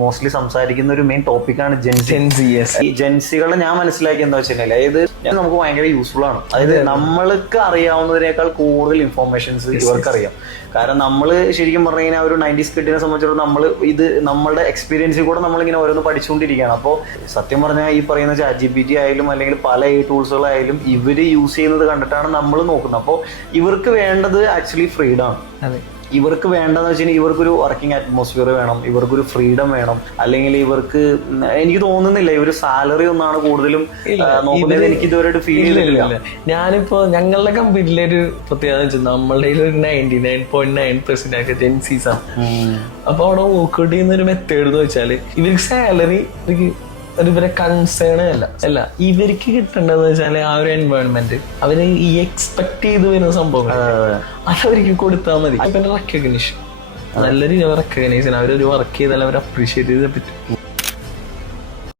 Mostly സംസാരിക്കുന്ന ഒരു main ടോപ്പിക്കാണ് ജെൻസി. ഈ ജെൻസികളെ ഞാൻ മനസ്സിലാക്കി എന്താ വെച്ചിട്ടുണ്ടെങ്കിൽ അതായത് നമുക്ക് ഭയങ്കര യൂസ്ഫുൾ ആണ്. അതായത് നമ്മൾക്ക് അറിയാവുന്നതിനേക്കാൾ കൂടുതൽ ഇൻഫോർമേഷൻസ് ഇവർക്ക് അറിയാം. കാരണം നമ്മൾ ശരിക്കും പറഞ്ഞു കഴിഞ്ഞാൽ ഒരു 90s കിഡിനെ സംബന്ധിച്ചിടത്തോളം നമ്മൾ ഇത് നമ്മളുടെ എക്സ്പീരിയൻസിൽ കൂടെ നമ്മളിങ്ങനെ ഓരോന്ന് പഠിച്ചുകൊണ്ടിരിക്കുകയാണ്. അപ്പോൾ സത്യം പറഞ്ഞാൽ ഈ പറയുന്ന ChatGPT ആയാലും അല്ലെങ്കിൽ പല ടൂൾസുകളായാലും ഇവർ യൂസ് ചെയ്യുന്നത് കണ്ടിട്ടാണ് നമ്മൾ നോക്കുന്നത്. അപ്പോൾ ഇവർക്ക് വേണ്ടത് ആക്ച്വലി ഫ്രീഡം ആണ്. ഇവർക്ക് വേണ്ടതെന്ന് വെച്ച് കഴിഞ്ഞാൽ ഇവർക്കൊരു വർക്കിംഗ് അറ്റ്മോസ്ഫിയർ വേണം, ഇവർക്കൊരു ഫ്രീഡം വേണം. അല്ലെങ്കിൽ ഇവർക്ക് എനിക്ക് തോന്നുന്നില്ല ഇവര് സാലറി ഒന്നാണ് കൂടുതലും നോക്കുന്നത്. എനിക്ക് ഇതുവരെ ഫീൽ ചെയ്തിട്ടില്ല. ഞാനിപ്പോ ഞങ്ങളുടെ കമ്പനിയിലെ ഒരു പ്രത്യേകത വെച്ചാൽ നമ്മളുടെ ഒരു 99.9% ജെൻസീസ് ആണ്. അപ്പൊ അവിടെ വർക്ക്ഔട്ട് ചെയ്യുന്ന ഒരു മെത്തേഡ് എന്ന് വെച്ചാല് ഇവർക്ക് സാലറി ഇവരെ കൺസേൺ അല്ല ഇവർക്ക് കിട്ടേണ്ടതെന്ന് വെച്ചാല് ആ ഒരു എൻവയോൺമെന്റ് അവര് ഈ എക്സ്പെക്ട് ചെയ്ത് വരുന്ന സംഭവങ്ങൾ അതവർക്ക് കൊടുത്താൽ മതി. പിന്നെ റെക്കഗ്നീഷൻ, നല്ലൊരു റെക്കഗ്നീഷൻ, അവരൊരു വർക്ക് ചെയ്താൽ അവർ അപ്രീഷിയേറ്റ് ചെയ്ത് പറ്റും.